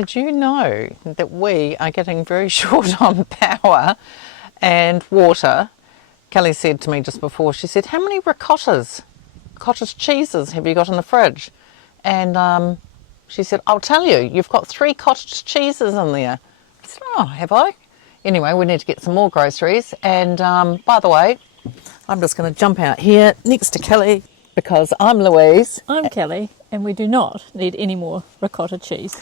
Did you know that we are getting very short on power and water? Kelly said to me just before, she said, how many cottage cheeses have you got in the fridge? And she said, I'll tell you, you've got 3 cottage cheeses in there. I said, oh, have I? Anyway, we need to get some more groceries. And by the way, I'm just going to jump out here next to Kelly because I'm Louise. I'm Kelly, and we do not need any more ricotta cheese.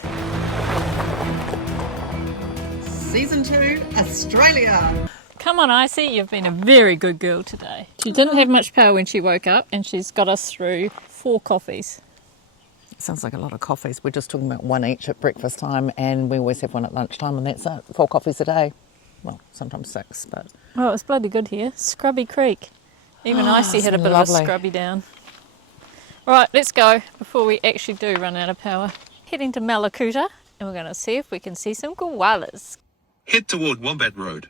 Season 2, Australia. Come on, Icy, you've been a very good girl today. She didn't have much power when she woke up, and she's got us through 4 coffees. Sounds like a lot of coffees. We're just talking about 1 each at breakfast time, and we always have 1 at lunchtime, and that's it. 4 coffees a day. Well, sometimes 6, but... Oh, it was bloody good here. Scrubby Creek. Even Icy had a bit of a scrubby down. Right, let's go before we actually do run out of power. Heading to Mallacoota, and we're going to see if we can see some koalas. Head toward Wombat Road.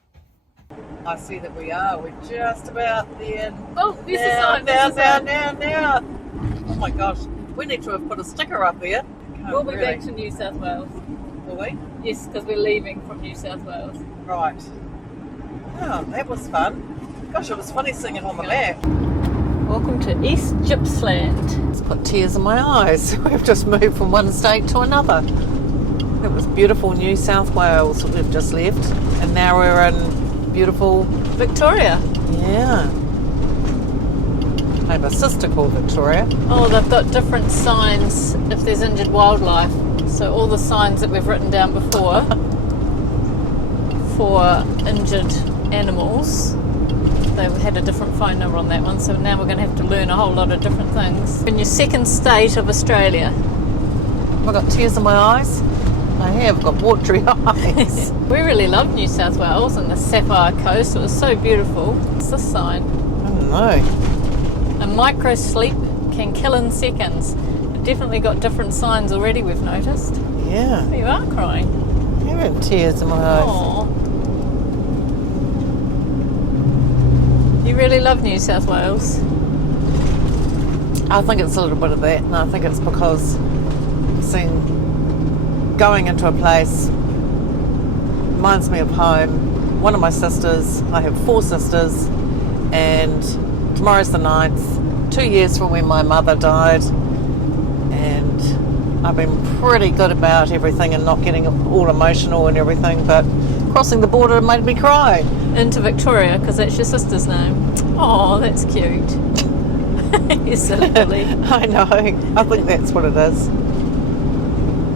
I see that we are. We're just about there. Oh, this is on. Now. Oh my gosh. We need to have put a sticker up there. We'll be back to New South Wales. Will we? Yes, because we're leaving from New South Wales. Right. Oh, that was fun. Gosh, it was funny seeing it on the map. Welcome to East Gippsland. It's put tears in my eyes. We've just moved from one state to another. It was beautiful New South Wales that we've just left, and now we're in beautiful Victoria. Yeah. I have a sister called Victoria. Oh, they've got different signs if there's injured wildlife. So all the signs that we've written down before for injured animals, they had a different phone number on that one. So now we're going to have to learn a whole lot of different things. In your second state of Australia. I've got tears in my eyes. I have got watery eyes. We really loved New South Wales and the Sapphire Coast. It was so beautiful. What's this sign? I don't know. A micro sleep can kill in seconds. We've definitely got different signs already, we've noticed. Yeah. Oh, you are crying. I have tears in my eyes. Aww. You really love New South Wales? I think it's a little bit of that, and I think it's because going into a place reminds me of home. One of my sisters, I have 4 sisters, and tomorrow's the 9th, 2 years from when my mother died, and I've been pretty good about everything and not getting all emotional and everything, but crossing the border made me cry. Into Victoria, because that's your sister's name. Oh, that's cute. You're silly. I know, I think that's what it is.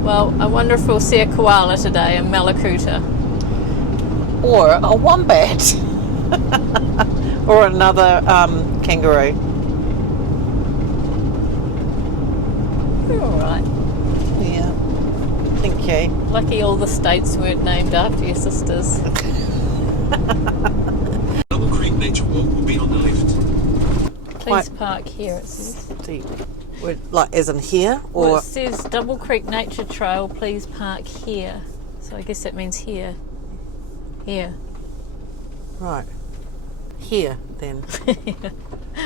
Well, I wonder if we'll see a koala today in Mallacoota. Or a wombat. Or another kangaroo. You're alright. Yeah. Thank you. Lucky all the states weren't named after your sisters. Double Creek Nature Walk will be on the left. Please park here, it says. Deep. Like as in here? Or Well, it says Double Creek Nature Trail, please park here. So I guess that means here. Here. right. Here then.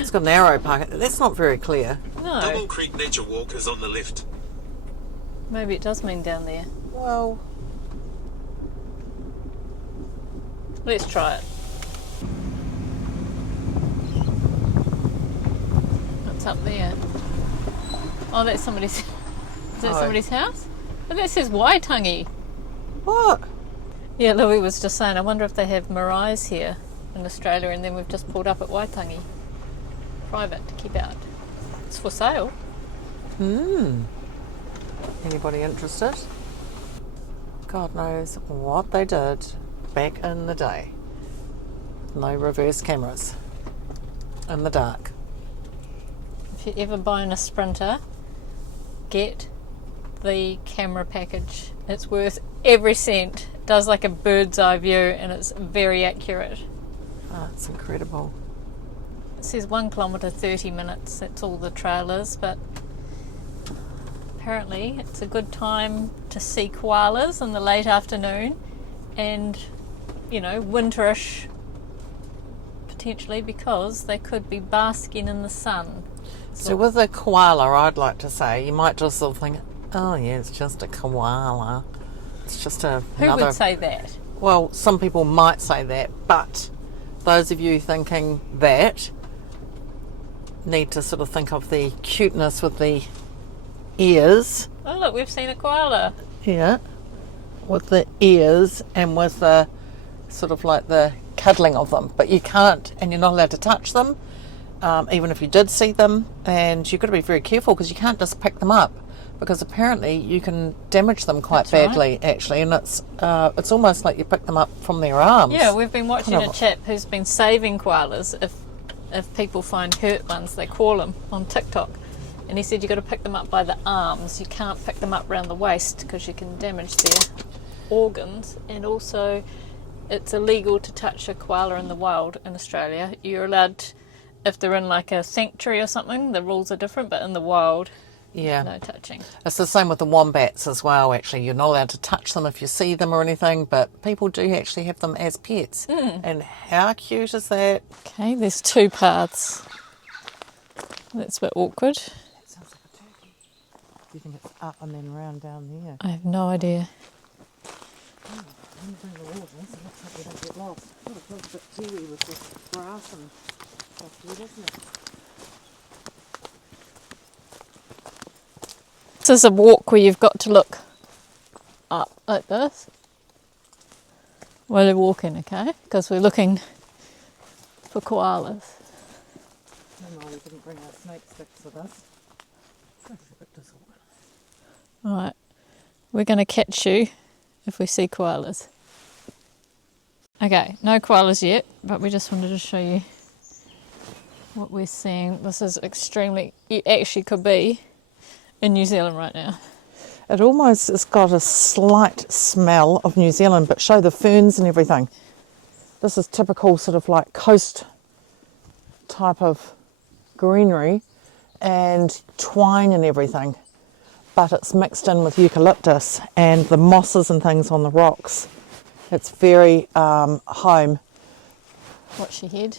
It's got an arrow park. That's not very clear. No. Double Creek Nature Walk is on the left. Maybe it does mean down there. Well, Let's try it. What's up there? Oh, that's somebody's... Is that somebody's house? But that says Waitangi. what? Yeah, Louis was just saying, I wonder if they have maraes here in Australia, and then we've just pulled up at Waitangi. Private to keep out. It's for sale. Anybody interested? God knows what they did back in the day. No reverse cameras. In the dark. If you're ever buying a Sprinter, get the camera package. It's worth every cent. It does like a bird's eye view, and it's very accurate. Oh, it's incredible. It says 1 kilometre 30 minutes. That's all the trail is, but apparently it's a good time to see koalas in the late afternoon, and winterish potentially, because they could be basking in the sun. So with a koala, I'd like to say, you might just sort of think, oh yeah, it's just a koala. It's just Who another... would say that? Well, some people might say that, but those of you thinking that need to sort of think of the cuteness with the ears. Oh look, we've seen a koala. Yeah, with the ears and with the sort of like the cuddling of them. But you can't, and you're not allowed to touch them, even if you did see them. And you've got to be very careful because you can't just pick them up, because apparently you can damage them quite badly, actually. And it's almost like you pick them up from their arms. Yeah, we've been watching a chap who's been saving koalas. If people find hurt ones, they call him on TikTok. And he said you've got to pick them up by the arms. You can't pick them up around the waist because you can damage their organs. And also, it's illegal to touch a koala in the wild in Australia. You're allowed, if they're in like a sanctuary or something, the rules are different, but in the wild, no touching. It's the same with the wombats as well, actually. You're not allowed to touch them if you see them or anything, but people do actually have them as pets. And how cute is that? Okay, there's 2 paths. That's a bit awkward. That sounds like a turkey. Do you think it's up and then round down there? I have no idea. I'm going to bring the water, so it looks like we don't get lost. Oh, it feels a bit dewy with this grass and stuff here, doesn't it? This is a walk where you've got to look up like this while you're walking, okay? Because we're looking for koalas. No, we didn't bring our snake sticks with us. That's a bit disorganized. Alright, we're going to catch you if we see koalas. Okay, no koalas yet, but we just wanted to show you what we're seeing. This is extremely, you actually could be in New Zealand right now. It almost has got a slight smell of New Zealand, but show the ferns and everything. This is typical sort of like coast type of greenery and twine and everything, but it's mixed in with eucalyptus and the mosses and things on the rocks. It's very home. Watch your head.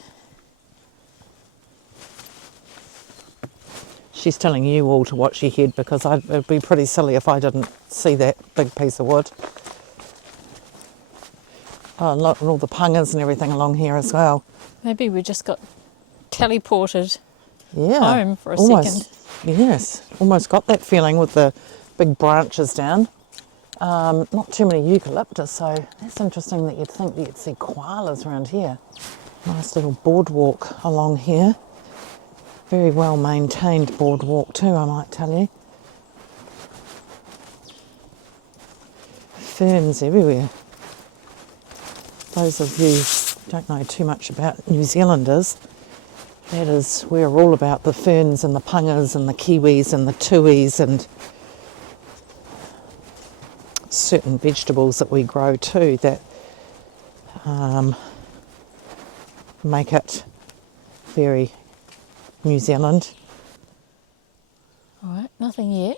She's telling you all to watch your head, because it'd be pretty silly if I didn't see that big piece of wood. Oh, and look, and all the pungas and everything along here as well. Maybe we just got teleported Yeah, home for a almost, second. Yes, almost got that feeling with the big branches down. Not too many eucalyptus, so that's interesting that you'd think that you'd see koalas around here. Nice little boardwalk along here. Very well maintained boardwalk too, I might tell you. Ferns everywhere. Those of you who don't know too much about New Zealanders, that is, we're all about the ferns and the pungas and the kiwis and the tuis and certain vegetables that we grow too that make it very New Zealand. Alright, nothing yet.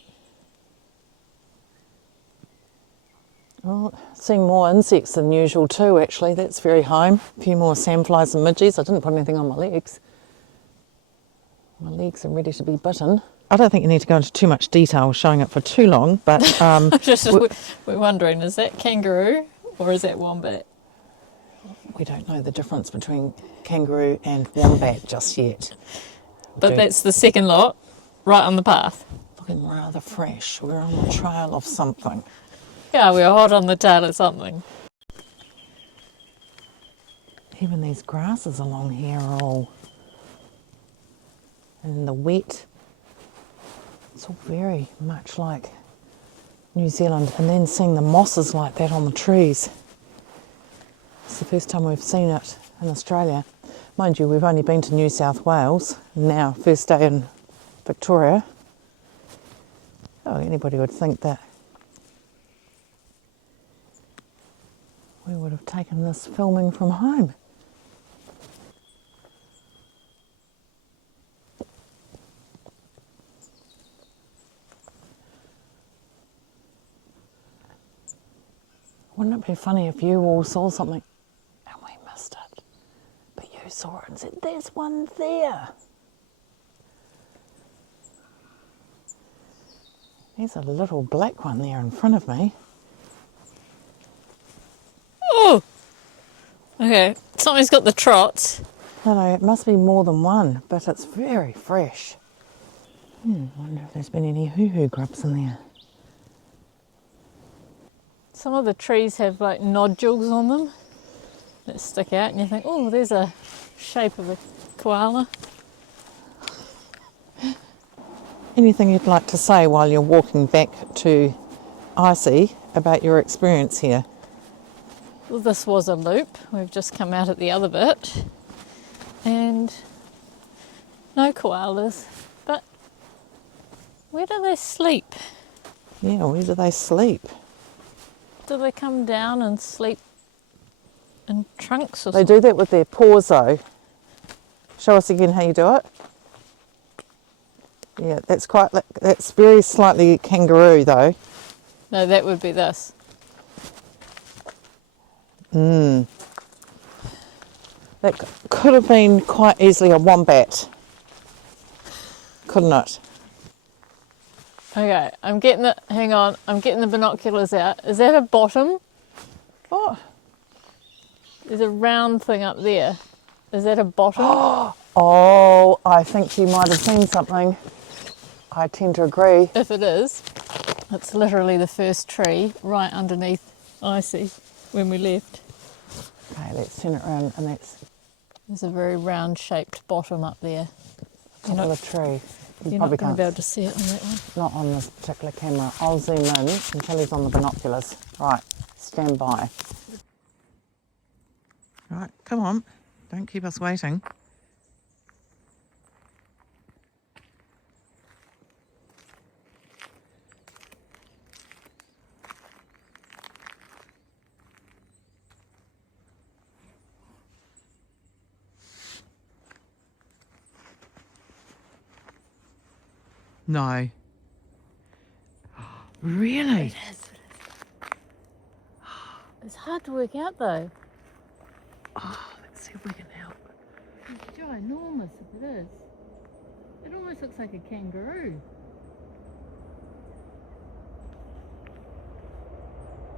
Oh, seeing more insects than usual too, actually. That's very home. A few more sandflies and midges. I didn't put anything on my legs. My legs are ready to be bitten. I don't think you need to go into too much detail showing it for too long, but we're wondering, is that kangaroo or is that wombat? we don't know the difference between kangaroo and wombat just yet. But that's the second lot, right on the path. Looking rather fresh. We're on the trail of something. Yeah, we're hot on the tail of something. Even these grasses along here are all in the wet. It's all very much like New Zealand. And then seeing the mosses like that on the trees. It's the first time we've seen it in Australia. Mind you, we've only been to New South Wales. Now, first day in Victoria. Oh, anybody would think that we would have taken this filming from home. Wouldn't it be funny if you all saw something and we missed it, but you saw it and said, there's one there. There's a little black one there in front of me. Oh! Okay, something's got the trots. No, it must be more than one, but it's very fresh. Wonder if there's been any hoo-hoo grubs in there. Some of the trees have like nodules on them that stick out, and you think, oh, there's a shape of a koala. Anything you'd like to say while you're walking back to Icy about your experience here? Well, this was a loop. We've just come out at the other bit. And no koalas. But where do they sleep? Yeah, where do they sleep? Do they come down and sleep in trunks or They something? do that with their paws though. Show us again how you do it. Yeah, that's very slightly kangaroo though. No, that would be this. That could have been quite easily a wombat, couldn't it? Okay, I'm getting the binoculars out. Is that a bottom? What? There's a round thing up there. Is that a bottom? Oh, I think you might have seen something. I tend to agree. If it is, it's literally the first tree right underneath Icy when we left. Okay, let's turn it around and There's a very round shaped bottom up there. top of the tree. You You're probably not going to can't. be able to see it on that one. Not on this particular camera. I'll zoom in until he's on the binoculars. Right, stand by. Right, come on. Don't keep us waiting. No. Really? It's hard to work out though. Oh, let's see if we can help. It's ginormous if it is. It almost looks like a kangaroo.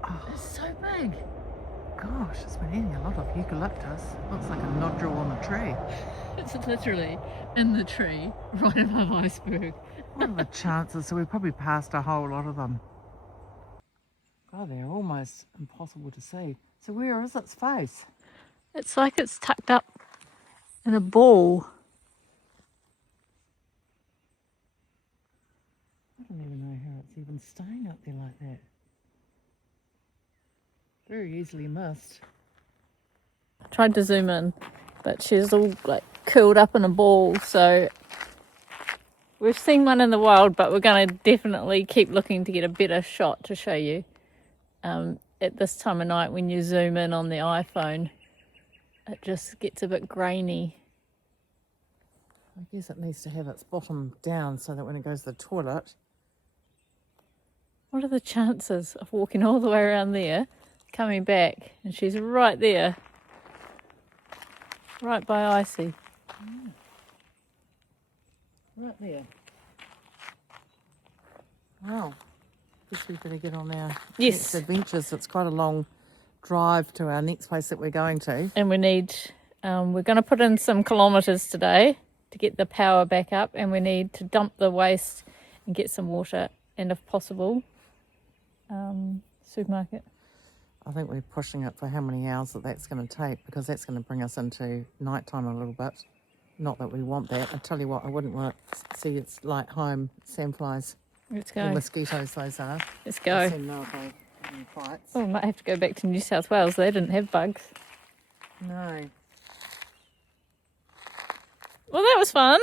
Oh, It's so big. gosh, it's been eating a lot of eucalyptus. Looks like a nodule on a tree. It's literally in the tree right above Iceberg. What are the chances? So we probably passed a whole lot of them. God, they're almost impossible to see. So where is its face? It's like it's tucked up in a ball. I don't even know how it's even staying up there like that. Very easily missed. I tried to zoom in, but she's all like curled up in a ball, so we've seen one in the wild, but we're going to definitely keep looking to get a better shot to show you. At this time of night, when you zoom in on the iPhone, it just gets a bit grainy. I guess it needs to have its bottom down so that when it goes to the toilet. What are the chances of walking all the way around there, coming back, and she's right there, right by Icy? Right there. Wow. Guess we better get on our next adventures. It's quite a long drive to our next place that we're going to. And we need, we're going to put in some kilometres today to get the power back up, and we need to dump the waste and get some water, and if possible, supermarket. I think we're pushing it for how many hours that's going to take, because that's going to bring us into nighttime a little bit. Not that we want that. I tell you what, I wouldn't want to see it's like home sandflies. Let's Or go. mosquitoes those are. Let's go. I've seen no fights. Oh, we might have to go back to New South Wales. They didn't have bugs. No. Well, that was fun.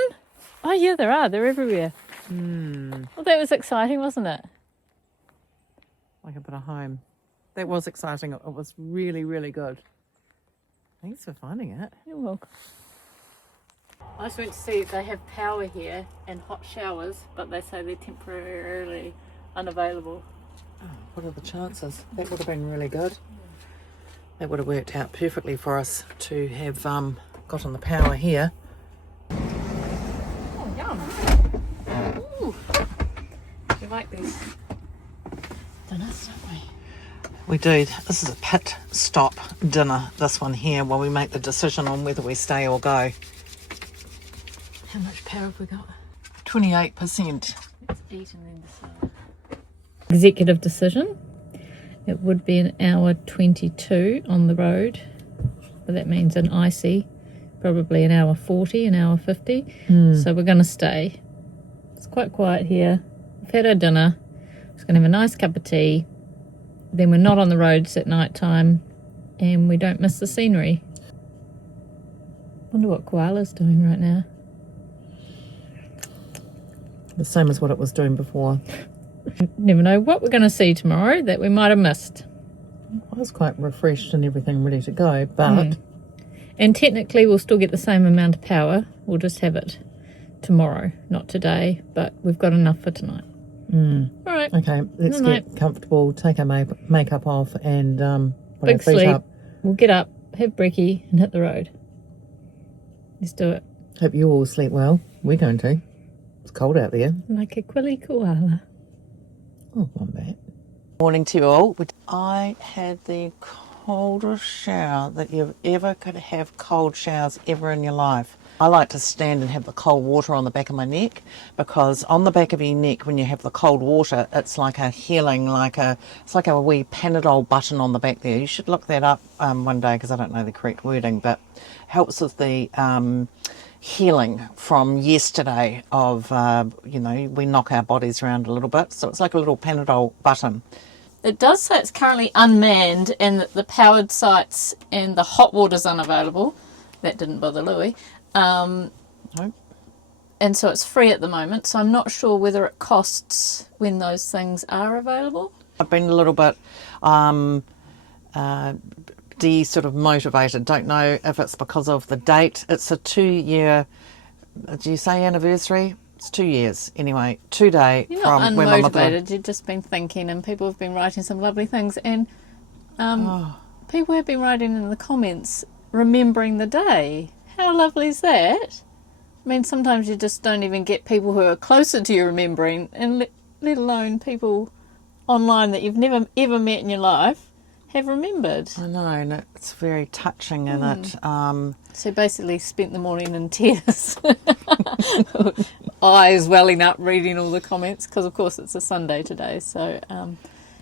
Oh, yeah, there are. They're everywhere. Well, that was exciting, wasn't it? Like a bit of home. That was exciting. It was really, really good. Thanks for finding it. You're welcome. I just went to see if they have power here and hot showers, but they say they're temporarily unavailable. Oh, what are the chances? That would have been really good. That would have worked out perfectly for us to have gotten the power here. Oh, yum. Ooh. You like these donuts, don't we? We do. This is a pit stop dinner, this one here, while we make the decision on whether we stay or go. How much power have we got? 28%. Let's eat and then decide. Executive decision. It would be an hour 22 on the road, but that means an icy, probably an hour 40, an hour 50. So we're going to stay. It's quite quiet here. We've had our dinner. Just going to have a nice cup of tea. Then we're not on the roads at night time and we don't miss the scenery. Wonder what Koala's doing right now. The same as what it was doing before. Never know what we're going to see tomorrow that we might have missed. I was quite refreshed and everything ready to go, but... And technically we'll still get the same amount of power. We'll just have it tomorrow, not today, but we've got enough for tonight. All right. Okay, let's get comfortable, take our makeup off and put Big our feet sleep. up. We'll get up, have brekkie and hit the road. Let's do it. Hope you all sleep well. We're going to. It's cold out there. Like a quilly koala. Oh, one back. Morning to you all. I had the coldest shower that you ever could have cold showers ever in your life. I like to stand and have the cold water on the back of my neck, because on the back of your neck when you have the cold water, it's like a healing, it's like a wee Panadol button on the back there. You should look that up one day, because I don't know the correct wording, but helps with the healing from yesterday of, we knock our bodies around a little bit. So it's like a little Panadol button. It does say it's currently unmanned and that the powered sites and the hot water's unavailable. That didn't bother Louis. No. And so it's free at the moment. So I'm not sure whether it costs when those things are available. I've been a little bit sort of motivated. Don't know if it's because of the date. It's a 2-year, do you say anniversary? It's 2 years anyway. 2 day You're from not when my mother... unmotivated. You've just been thinking, and people have been writing some lovely things. And people have been writing in the comments, remembering the day. How lovely is that? I mean, sometimes you just don't even get people who are closer to you remembering, and let alone people online that you've never ever met in your life have remembered. I know, and it's very touching, and it... So basically spent the morning in tears. Eyes welling up reading all the comments, because of course it's a Sunday today, so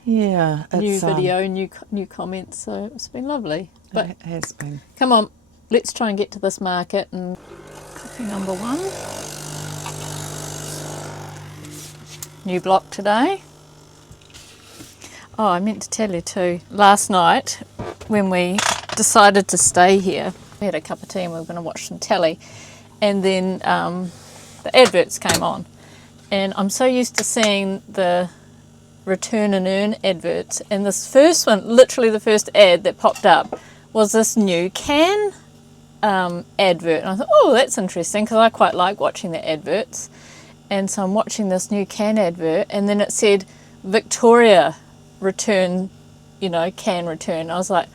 yeah, it's, new video, new comments, so it's been lovely. But it has been. Come on, let's try and get to this market. And coffee number 1. New block today. Oh, I meant to tell you too, last night when we decided to stay here, we had a cup of tea and we were going to watch some telly, and then the adverts came on, and I'm so used to seeing the return and earn adverts, and this first one, literally the first ad that popped up, was this new can advert, and I thought, oh, that's interesting, because I quite like watching the adverts. And so I'm watching this new can advert, and then it said Victoria return, can return. I was like,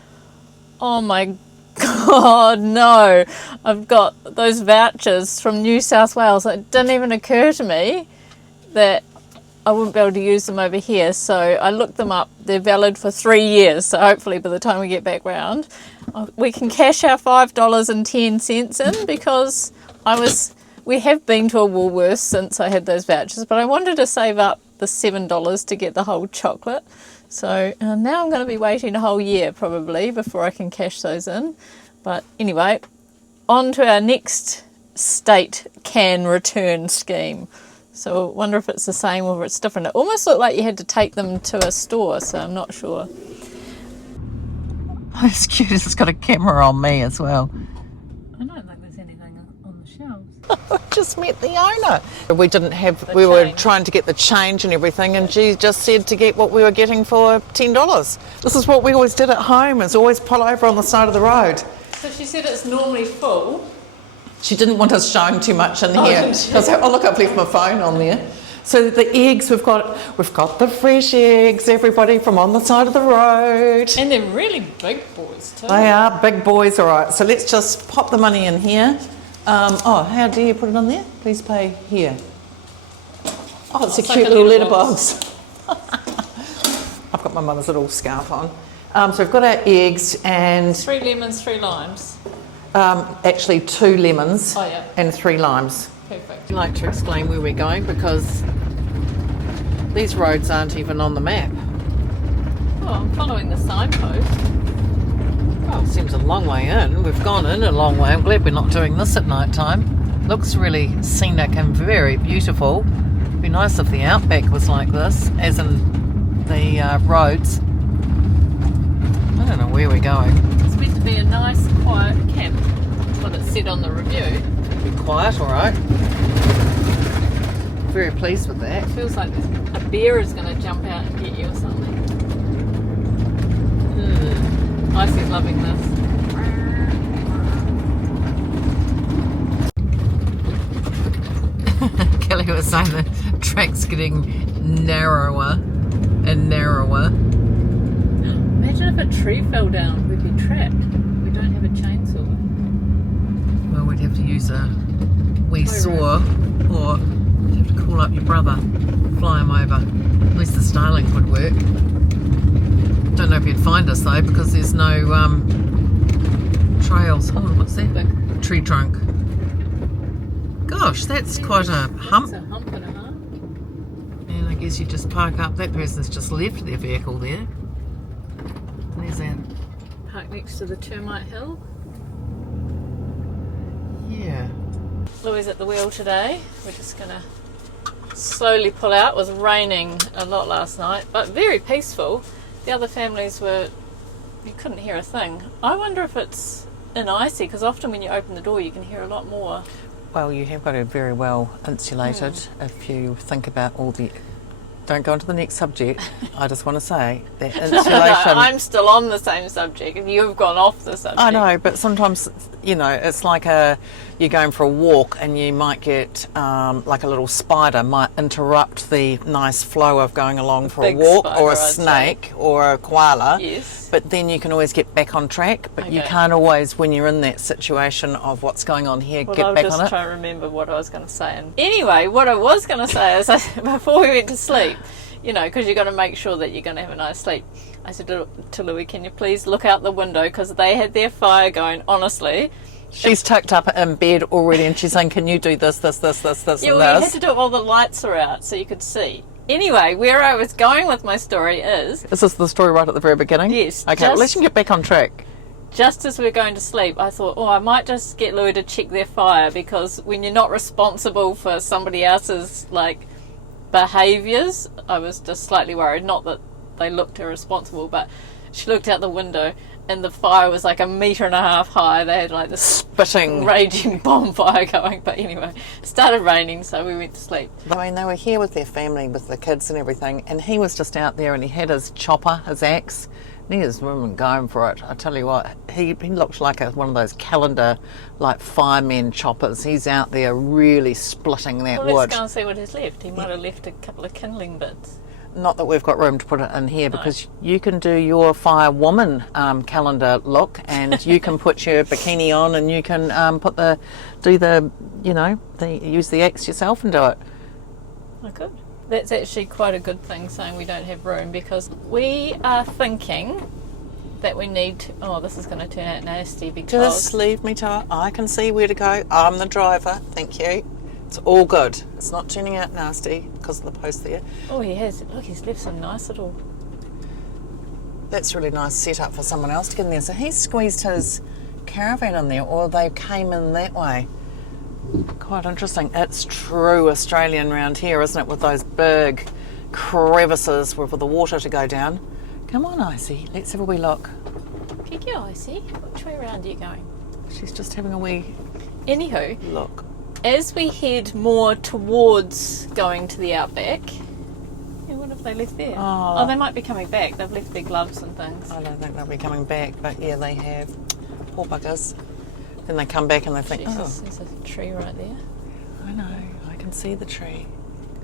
oh my God, no, I've got those vouchers from New South Wales. It didn't even occur to me that I wouldn't be able to use them over here. So I looked them up. They're valid for 3 years. So hopefully by the time we get back round, we can cash our $5.10 in, because we have been to a Woolworths since I had those vouchers, but I wanted to save up the $7 to get the whole chocolate. So now I'm going to be waiting a whole year probably before I can cash those in. But anyway, on to our next state can return scheme. So I wonder if it's the same or if it's different. It almost looked like you had to take them to a store, so I'm not sure. Oh, it's cute. It's got a camera on me as well. I don't think there's anything on the shelves. I just met the owner. We were trying to get the change and everything, and she just said to get what we were getting for $10. This is what we always did at home, is always pull over on the side of the road. So she said it's normally full. She didn't want us showing too much in here. Look, I've left my phone on there. So the eggs, we've got the fresh eggs, everybody, from on the side of the road. And they're really big boys too. They are big boys, all right. So let's just pop the money in here. How do you put it on there? Please pay here. Oh, it's a cute little letterbox. I've got my mother's little scarf on. So we've got our eggs and 3 lemons, 3 limes. actually 2 lemons Oh, yeah. and 3 limes. Perfect. I'd like to explain where we're going because these roads aren't even on the map. Oh, I'm following the signpost. Well, it seems a long way in. We've gone in a long way. I'm glad we're not doing this at night time. Looks really scenic and very beautiful. It'd be nice if the outback was like this, as in the roads. I don't know where we're going. It's meant to be a nice, quiet camp. That's what it said on the review. Be quiet, all right. Very pleased with that. It feels like a bear is going to jump out and get you or something. Icy's loving this. Kelly was saying the track's getting narrower and narrower. Imagine if a tree fell down, we'd be trapped. We don't have a chainsaw. Well, we'd have to use a wee saw, or you'd have to call up your brother, fly him over. At least the Starlink would work. Don't know if you'd find us though, because there's no trails. Oh, what's that? Big. Tree trunk. Gosh, that's quite a hump. It's a hump and a half. And I guess you just park up. That person's just left their vehicle there. There's that. Park next to the termite hill. Yeah. Louise at the wheel today. We're just going to slowly pull out. It was raining a lot last night, but very peaceful. The other families were, you couldn't hear a thing. I wonder if it's in Icy, because often when you open the door you can hear a lot more. Well, you have got it very well insulated if you think about all the... Don't go on to the next subject. I just want to say that insulation... I'm still on the same subject and you've gone off the subject. I know, but sometimes, you know, it's like you're going for a walk and you might get like a little spider might interrupt the nice flow of going along for a walk, spider, or a I'd snake say. or a koala. Yes. But then you can always get back on track, but you Okay. can't always, when you're in that situation of what's going on here, Well, get I'll back just on it. try to remember what I was going to say. And anyway, what I was going to say is before we went to sleep, you know, because you've got to make sure that you're going to have a nice sleep. I said to Louis, can you please look out the window, because they had their fire going, honestly. She's tucked up in bed already and she's saying, can you do this, Yeah, and well, this? you had to do it while the lights are out so you could see. Anyway, where I was going with my story is... Is this the story right at the very beginning? Yes. Okay, well, let's get back on track. Just as we were going to sleep, I thought, I might just get Louis to check their fire, because when you're not responsible for somebody else's, like, behaviours, I was just slightly worried. Not that they looked irresponsible, but she looked out the window and the fire was like 1.5 meters high. They had like this Spitting. raging bonfire going. But anyway, it started raining, so we went to sleep. I mean, they were here with their family, with the kids and everything, and he was just out there and he had his chopper, his axe, and he was going for it. I tell you what, he looked like one of those calendar, like firemen choppers. He's out there really splitting that Well, wood. let's go and see what he's left. He might have left a couple of kindling bits. Not that we've got room to put it in here, because you can do your firewoman calendar look, and you can put your bikini on, and you can use the axe yourself and do it. I could. That's actually quite a good thing, saying we don't have room, because we are thinking that we need to... Oh, this is going to turn out nasty, because... Just leave me to it. I can see where to go. I'm the driver. Thank you. It's all good. It's not turning out nasty because of the post there. Oh, he has. Look, he's left some nice little... That's a really nice setup for someone else to get in there. So he squeezed his caravan in there, or they came in that way. Quite interesting. It's true Australian round here, isn't it? With those big crevices for the water to go down. Come on, Icy. Let's have a wee look. Kick your Icy. Which way around are you going? She's just having a wee Anywho, look. as we head more towards going to the outback... Yeah, what have they left there? Oh, they might be coming back. They've left their gloves and things. I don't think they'll be coming back, but yeah, they have. Poor buggers. Then they come back and they think, Jesus, there's a tree right there. I know, I can see the tree.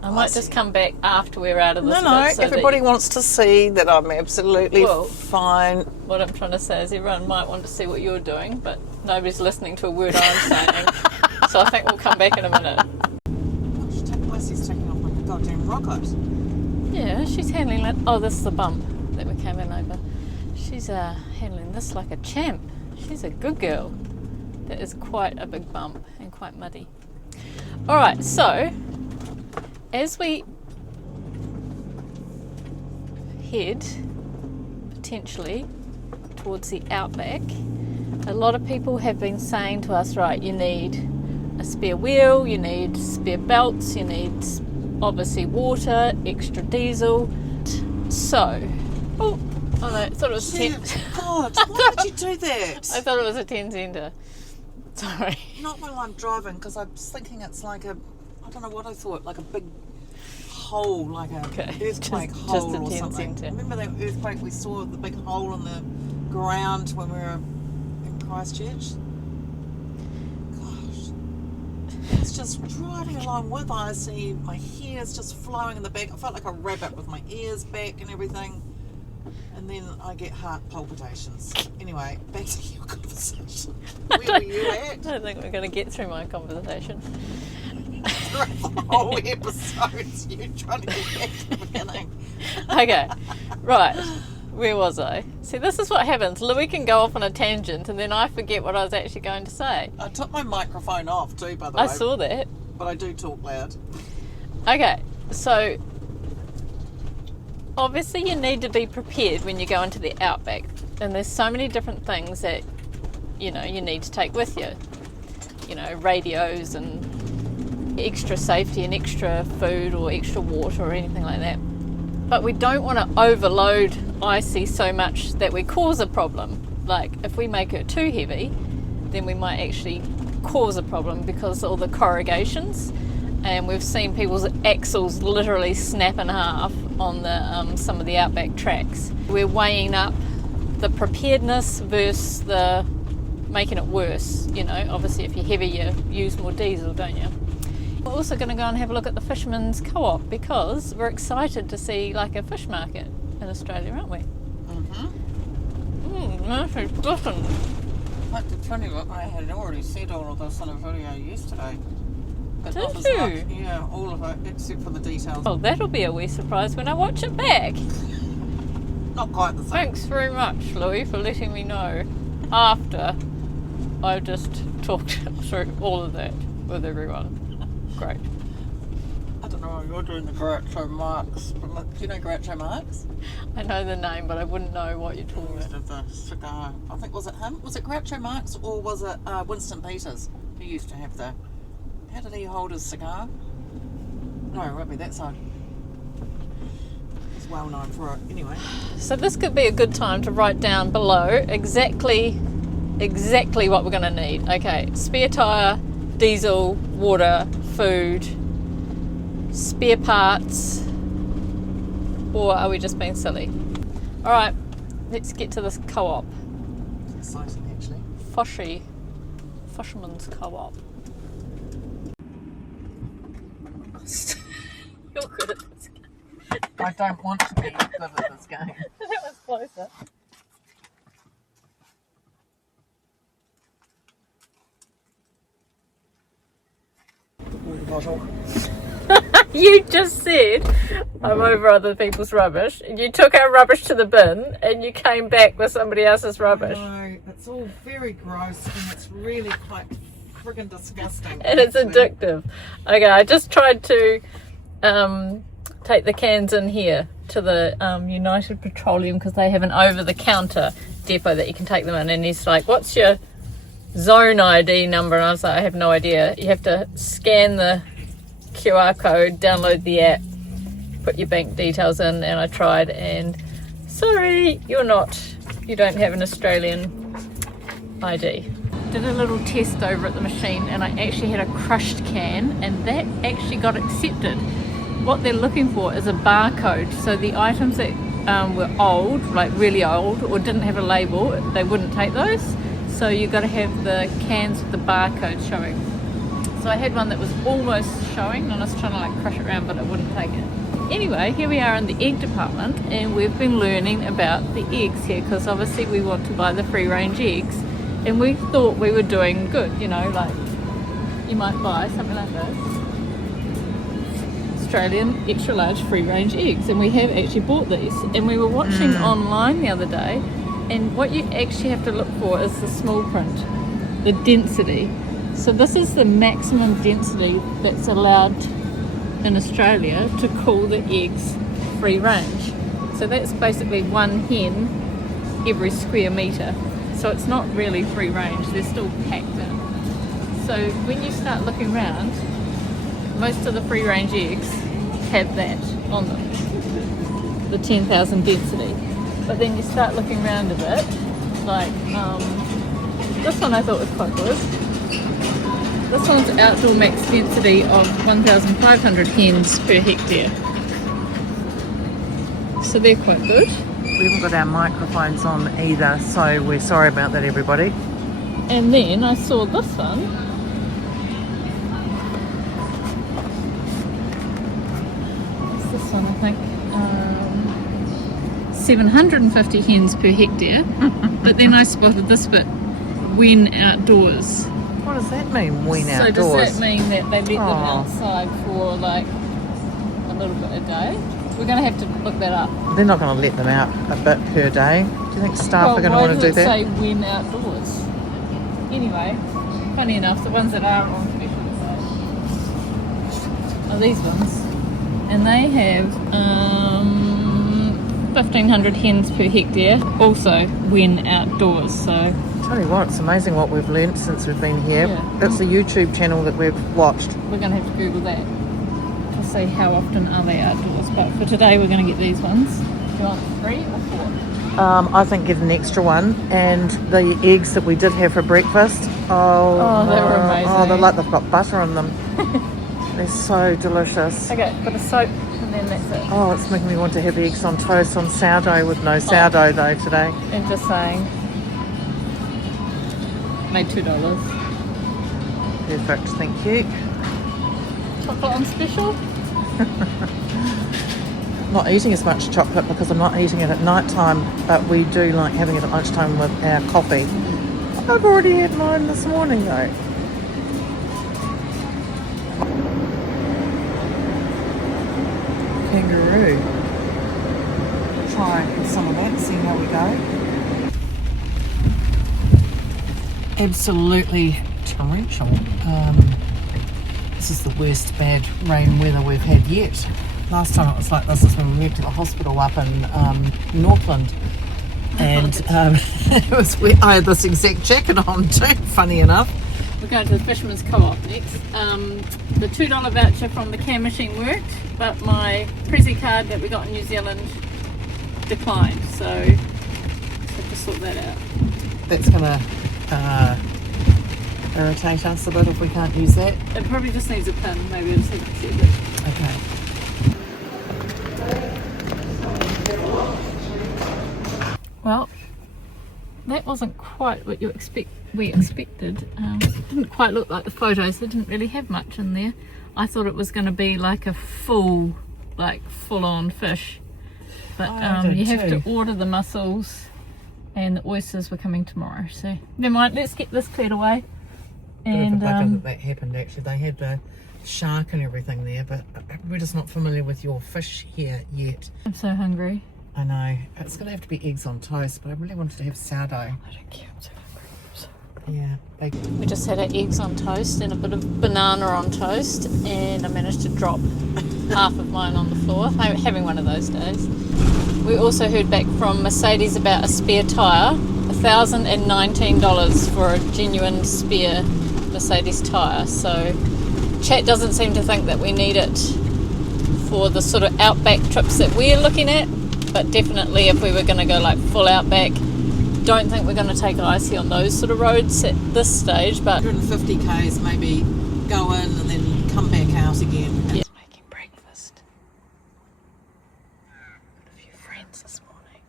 I might just come back after we're out of this No, bit, so everybody that wants to see that I'm absolutely fine. what I'm trying to say is everyone might want to see what you're doing, but nobody's listening to a word I'm saying. So I think we'll come back in a minute. Gosh, Icy's taking off like a goddamn rocket. Yeah, she's handling it. Oh, this is the bump. that we came in over. She's handling this like a champ. She's a good girl. That is quite a big bump and quite muddy. Alright, so as we head potentially towards the outback, a lot of people have been saying to us, right, you need a spare wheel, you need spare belts, you need obviously water, extra diesel. So, oh no, I thought it was a 10. God, why would you do that? I thought it was a 10-center. Sorry. Not while I'm driving, because I was thinking it's like a, I don't know what I thought, like a big hole, like a earthquake hole just a or 10 something. center. Remember that earthquake we saw, the big hole in the ground when we were in Christchurch? Gosh. It's just driving along with Icy, my hair's just flowing in the back. I felt like a rabbit with my ears back and everything. And then I get heart palpitations. Anyway, back to your conversation. Where were you at? I don't think we're going to get through my conversation. Throughout the whole episode, you trying to get back to the beginning. Okay, right. Where was I? See, this is what happens. Louis can go off on a tangent and then I forget what I was actually going to say. I took my microphone off too, by the way. I saw that. But I do talk loud. Okay, so obviously you need to be prepared when you go into the outback, and there's so many different things that you need to take with you, radios and extra safety and extra food or extra water or anything like that. But we don't want to overload Icy so much that we cause a problem. Like if we make it too heavy, then we might actually cause a problem because all the corrugations, and we've seen people's axles literally snap in half on the some of the outback tracks. We're weighing up the preparedness versus the making it worse. Obviously if you're heavy you use more diesel, don't you? We're also going to go and have a look at the Fisherman's Co-op because we're excited to see like a fish market in Australia, aren't we? That's different. I have to tell you what, I had already said all of this in a video yesterday. Did you? Yeah, all of it, except for the details. Oh, that'll be a wee surprise when I watch it back. Not quite the same. Thanks very much, Louis, for letting me know after I've just talked through all of that with everyone. Great. I don't know why you're doing the Groucho Marx. Do you know Groucho Marx? I know the name, but I wouldn't know what you're talking about. Of the cigar. I think, was it him? Was it Groucho Marx or was it Winston Peters who used to have the... How did he hold his cigar? No, rugby, that side. He's well known for it. Anyway. So this could be a good time to write down below exactly what we're going to need. Okay, spare tyre, diesel, water, food, spare parts, or are we just being silly? Alright, let's get to this co-op. It's exciting actually. Fisherman's Co-op. You're good at this game. I don't want to be good at this game. That was closer. Water bottle. You just said I'm over other people's rubbish, and you took our rubbish to the bin and you came back with somebody else's rubbish. No, it's all very gross and it's really quite friggin' disgusting. And it's addictive. Okay, I just tried to take the cans in here to the United Petroleum because they have an over-the-counter depot that you can take them in, and he's like, what's your zone ID number? And I was like, I have no idea. You have to scan the QR code, download the app, put your bank details in, and I tried, and sorry, you don't have an Australian ID. Did a little test over at the machine and I actually had a crushed can, and that actually got accepted. What they're looking for is a barcode, so the items that were old, like really old, or didn't have a label, they wouldn't take those. So you've got to have the cans with the barcode showing. So I had one that was almost showing and I was trying to like crush it around, but it wouldn't take it. Anyway, here we are in the egg department, and we've been learning about the eggs here because obviously we want to buy the free range eggs, and we thought we were doing good, like you might buy something like this. Australian extra large free range eggs, and we have actually bought these. And we were watching online the other day, and what you actually have to look for is the small print, the density. So this is the maximum density that's allowed in Australia to call the eggs free range. So that's basically one hen every square metre. So it's not really free range, they're still packed in. So when you start looking around, most of the free range eggs have that on them, the 10,000 density. But then you start looking around a bit, like this one I thought was quite good. This one's outdoor max density of 1,500 hens per hectare. So they're quite good. We haven't got our microphones on either, so we're sorry about that, everybody. And then I saw this one. What's this one, I think? 750 hens per hectare. But then I spotted this bit, when outdoors. What does that mean, when outdoors? So does that mean that they let them outside for like a little bit a day? We're going to have to look that up. They're not going to let them out a bit per day. Do you think staff are going to want to do that? Why does it say when outdoors? Anyway, funny enough, the ones that are on special are these ones. And they have 1,500 hens per hectare, also when outdoors. So Tell you what, it's amazing what we've learnt since we've been here. Yeah. It's the YouTube channel that we've watched. we're going to have to Google that to see how often are they outdoors. But for today, we're going to get these ones. Do you want 3 or 4? I think get an extra one. And the eggs that we did have for breakfast. Oh, they were amazing. Oh, they're like they've got butter on them. They're so delicious. Okay, bit of soap and then that's it. Oh, it's making me want to have eggs on toast on sourdough with no sourdough though today. And just saying, made $2. Perfect, thank you. Chocolate on special? Not eating as much chocolate because I'm not eating it at night time, but we do like having it at lunchtime with our coffee. I've already had mine this morning though. Kangaroo. Try some of that, see how we go. Absolutely torrential. This is the worst bad rain weather we've had yet. Last time it was like this is when we went to the hospital up in Northland, and it was I had this exact jacket on too, funny enough. We're going to the Fisherman's Co-op next. The $2 voucher from the can machine worked, but my Prezi card that we got in New Zealand declined, so have to sort that out. That's gonna irritate us a bit if we can't use that. It probably just needs a pin, maybe I'll just have to set it. Okay. Well, that wasn't quite what we expected. It didn't quite look like the photos. They didn't really have much in there. I thought it was going to be like a full-on fish. But you have to order the mussels, and the oysters were coming tomorrow. So never mind. Let's get this cleared away. And Bit of a bugger that happened actually. They had the shark and everything there, but we're just not familiar with your fish here yet. I'm so hungry. I know. It's going to have to be eggs on toast, but I really wanted to have sourdough. I don't care. I'm so hungry. Yeah. We just had our eggs on toast and a bit of banana on toast, and I managed to drop half of mine on the floor. I'm having one of those days. We also heard back from Mercedes about a spare tyre, $1,019 for a genuine spare Mercedes tyre. So chat doesn't seem to think that we need it for the sort of outback trips that we're looking at, but definitely if we were going to go like full outback, don't think we're going to take icy on those sort of roads at this stage. But 150 k's maybe go in and then come back out again. Yeah. Making breakfast. Got a few friends this morning.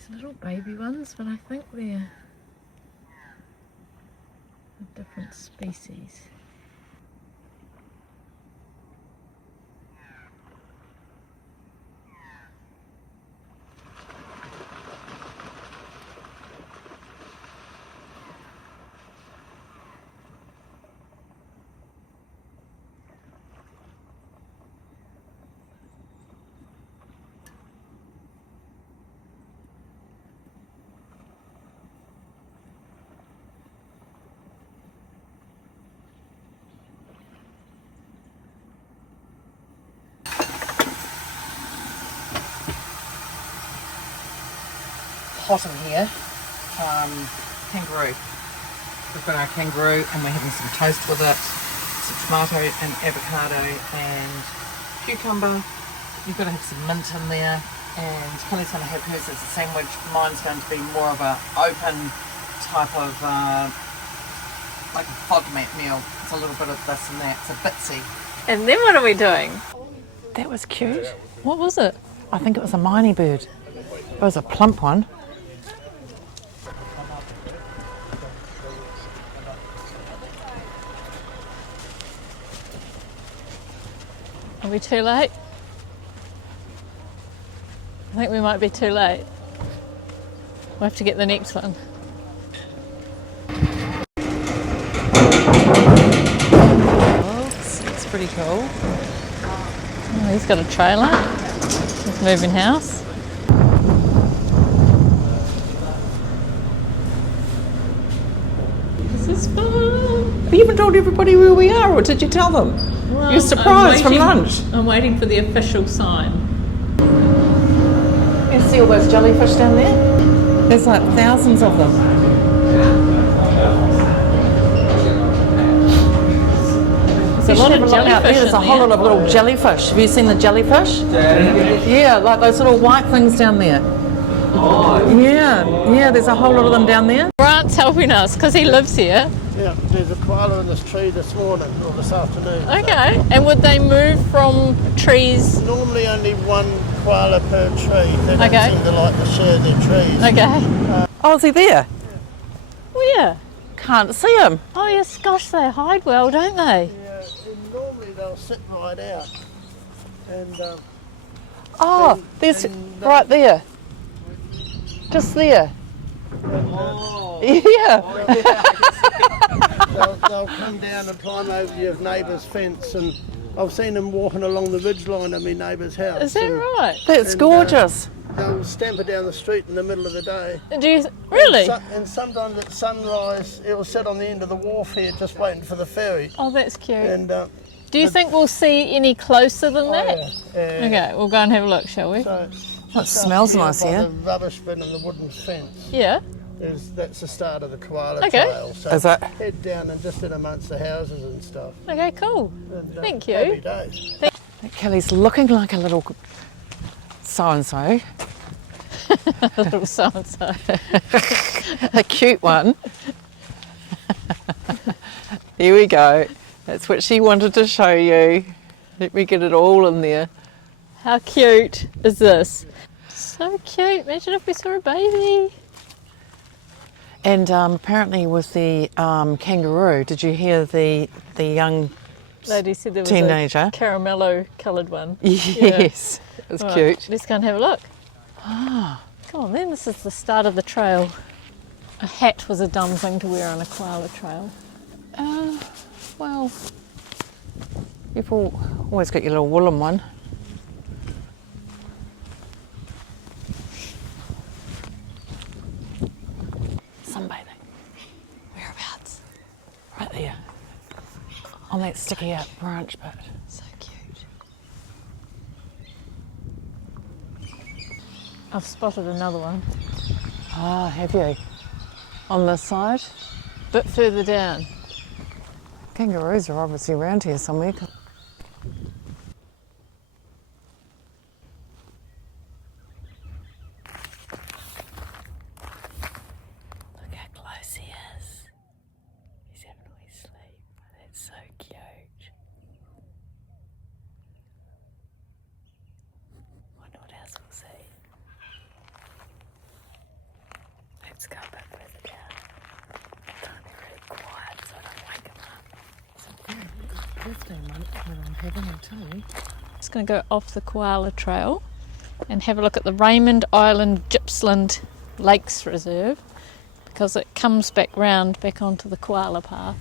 there's little baby ones, but I think they're a different species. hot in here. Kangaroo. We've got our kangaroo and we're having some toast with it. Some tomato and avocado and cucumber. You've got to have some mint in there. And Kelly's going to have hers as a sandwich. Mine's going to be more of a open type of like a FODMAP meal. It's a little bit of this and that. It's a bitsy. And then what are we doing? That was cute. What was it? I think it was a miney bird. It was a plump one. Are we too late? I think we might be too late. We'll have to get the next one. Oh, it's pretty cool. Oh, he's got a trailer. He's moving house. This is fun. Have you even told everybody where we are, or did you tell them? Well, You're surprised from lunch. I'm waiting for the official sign. You see all those jellyfish down there? There's like thousands of them. There's a lot of jellyfish There's a whole lot of little jellyfish. Have you seen the jellyfish? Yeah, like those little white things down there. Yeah, there's a whole lot of them down there. Grant's helping us because he lives here. Yeah, there's a koala in this tree this morning or this afternoon. Okay, and would they move from trees? Normally only one koala per tree. They don't Okay. seem to like to share their trees. Okay. Oh, is he there? Where? Can't see him. Oh yes, gosh, they hide well, don't they? Yeah, and normally they'll sit right out. And Oh, there's right there. Just there. Yeah. they'll come down and climb over your neighbour's fence, and I've seen them walking along the ridgeline of my neighbour's house. Is that and right? That's gorgeous. They'll stamper down the street in the middle of the day. Do you really? And sometimes at sunrise, it'll sit on the end of the wharf here just waiting for the ferry. Oh, that's cute. And Do you think we'll see any closer than that? yeah. Okay, we'll go and have a look, shall we? So It smells nice by here. the rubbish bin and the wooden fence. Yeah. That's the start of the koala Okay. trail. So Is it? head down and just in amongst the houses and stuff. Okay, cool. And, Thank happy you. days. Kelly's looking like a little so-and-so. A little so-and-so. A cute one. Here we go. That's what she wanted to show you. Let me get it all in there. How cute is this? So cute. Imagine if we saw a baby. And apparently with the kangaroo, did you hear the young Lady said there was teenager? a caramello coloured one. Yes, it was Right, cute. let's go and have a look. Come on then, this is the start of the trail. A hat was a dumb thing to wear on a koala trail. Well, you've always got your little woolen one. Sunbathing. Whereabouts? Right there. On that sticky out branch bit. So cute. I've spotted another one. Ah, have you? On this side? A bit further down. Kangaroos are obviously around here somewhere. Look how close he is. He's having a wee sleep. That's so cute. Wonder what else we'll see. Let's go a bit further down. Can't be really quiet so I don't wake him up. It's a very good birthday month that I'm having him too. Just going to go off the Koala Trail and have a look at the Raymond Island Gippsland Lakes Reserve because it comes back round back onto the koala path.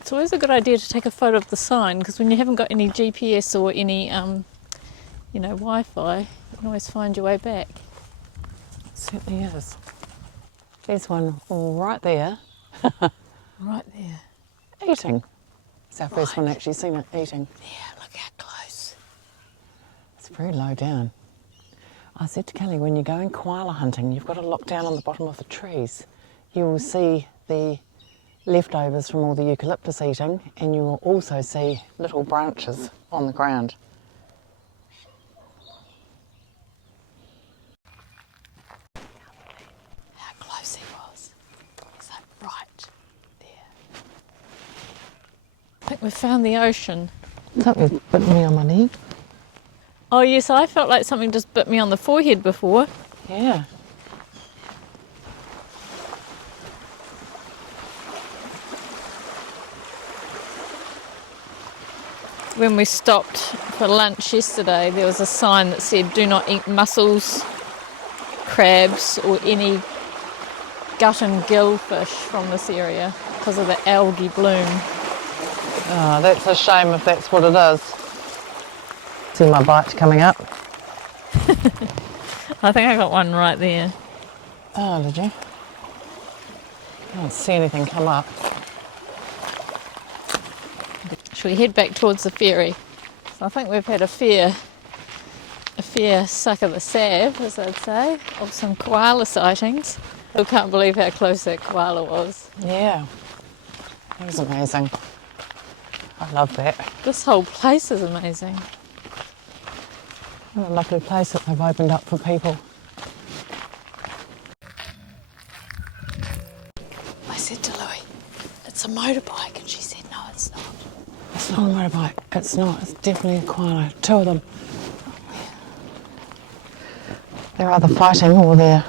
It's always a good idea to take a photo of the sign because when you haven't got any GPS or any Wi-Fi, you can always find your way back. It certainly is. There's one right there. Right there. Eating. It's our first one actually seen it eating. Yeah, look how close. It's very low down. I said to Kelly, when you're going koala hunting, you've got to look down on the bottom of the trees. You will see the leftovers from all the eucalyptus eating, and you will also see little branches on the ground. How close he was. He's like right there. I think we found the ocean. Something bit me on my knee. Oh yes, I felt like something just bit me on the forehead before. Yeah. When we stopped for lunch yesterday, there was a sign that said do not eat mussels, crabs or any gut and gill fish from this area because of the algae bloom. Oh, that's a shame if that's what it is. See my bite coming up? I think I got one right there. Oh, did you? I don't see anything come up. Should we head back towards the ferry? So I think we've had a fair suck of the salve, as I'd say, of some koala sightings. I can't believe how close that koala was. Yeah, that was amazing. I love that. This whole place is amazing. What a lovely place that they've opened up for people. I said to Louie, it's a motorbike, and she said, no, it's not. It's not a motorbike. It's not. It's definitely a koala. Two of them. They're either fighting or they're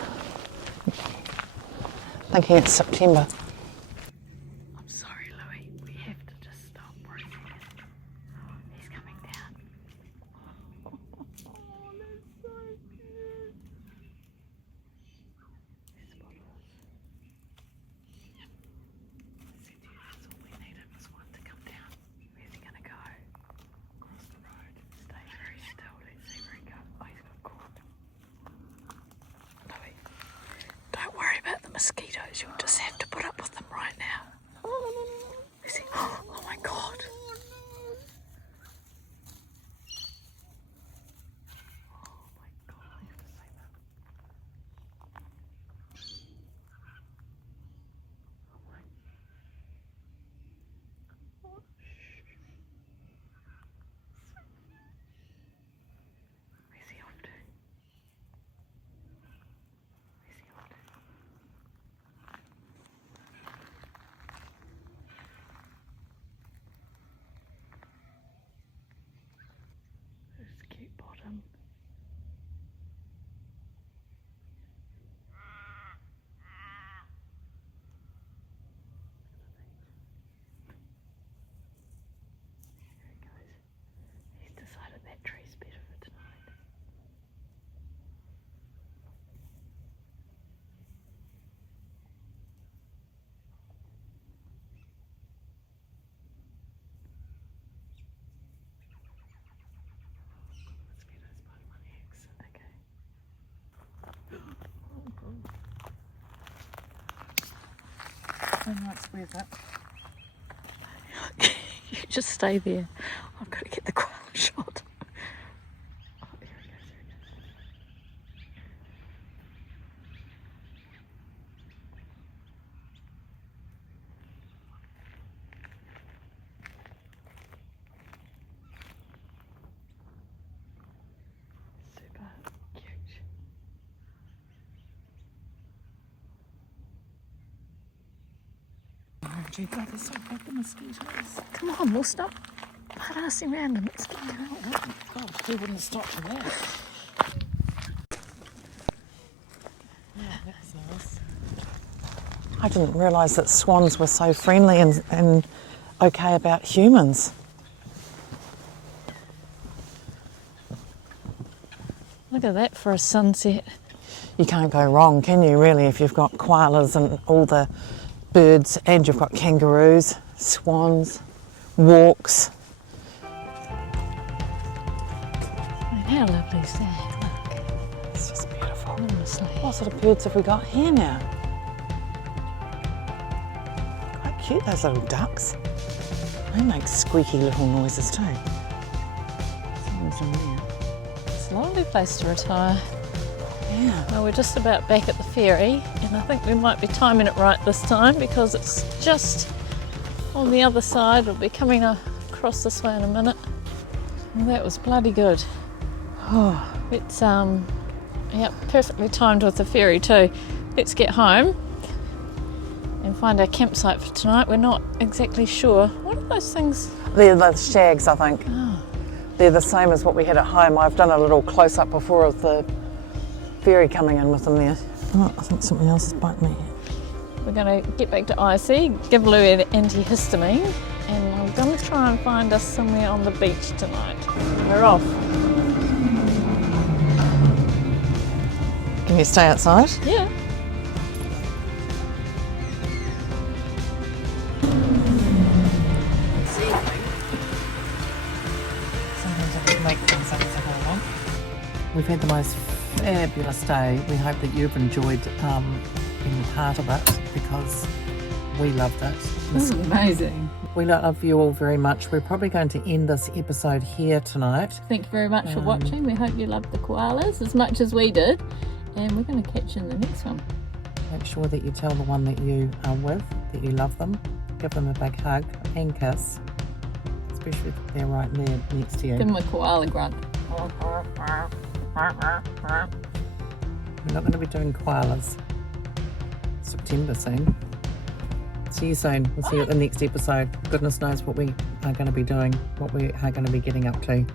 thinking it's September. I'm sorry, Louie. We have to just stop for a second. He's coming down. Oh, that's so cute. He's spotless. I said to you, that's all we needed was one to come down. Where's he going to go? Across the road. Stay very still. Let's see where he goes. Oh, he's got caught. Louie, don't worry about the mosquitoes. You'll just have to put up with them right now. Is he? Oh my God. Oh my God, I have to say that. Oh my. Oh, shh. Where's he off to? Where's he off to? There's a cute bottom. There he goes. He's decided that tree's better for tonight. Mosquitoes bite my legs. Okay. I might squeeze that. You just stay there. I've got to get the koala shot. Oh, there he goes, there he goes. Super cute. Oh, gee, God, they're so big, the mosquitoes. Come on, we'll stop harassing around and let's get going. Oh, God, who wouldn't stop for that? Yeah, that's nice. I didn't realise that swans were so friendly and okay about humans. Look at that for a sunset. You can't go wrong, can you, really, if you've got koalas and all the birds, and you've got kangaroos, swans, walks. How lovely is that? Look, It's just beautiful. honestly. What sort of birds have we got here now? Quite cute, those little ducks. They make squeaky little noises too. Someone's in there. It's a lovely place to retire. Yeah. Well, we're just about back at the ferry, and I think we might be timing it right this time because it's just on the other side. It'll be coming across this way in a minute. Well, that was bloody good. It's yeah, perfectly timed with the ferry too. Let's get home and find our campsite for tonight. We're not exactly sure. What are those things? They're the shags, I think. Oh. They're the same as what we had at home. I've done a little close-up before of the ferry coming in with them there. Oh, I think something else is biting me. We're going to get back to Icy, give Lou an antihistamine, and I'm going to try and find us somewhere on the beach tonight. We're off. Can you stay outside? Yeah. Sometimes I can make things up as I go along. We've had the most fabulous day. We hope that you've enjoyed being part of it because we loved it. This is amazing. We love you all very much. We're probably going to end this episode here tonight. Thank you very much for watching. We hope you loved the koalas as much as we did. And we're going to catch you in the next one. Make sure that you tell the one that you are with that you love them. Give them a big hug and kiss, especially if they're right there next to you. Give them a koala grunt. We're not going to be doing koalas. September soon. See you soon. We'll see you at the next episode. Goodness knows what we are going to be doing, what we are going to be getting up to.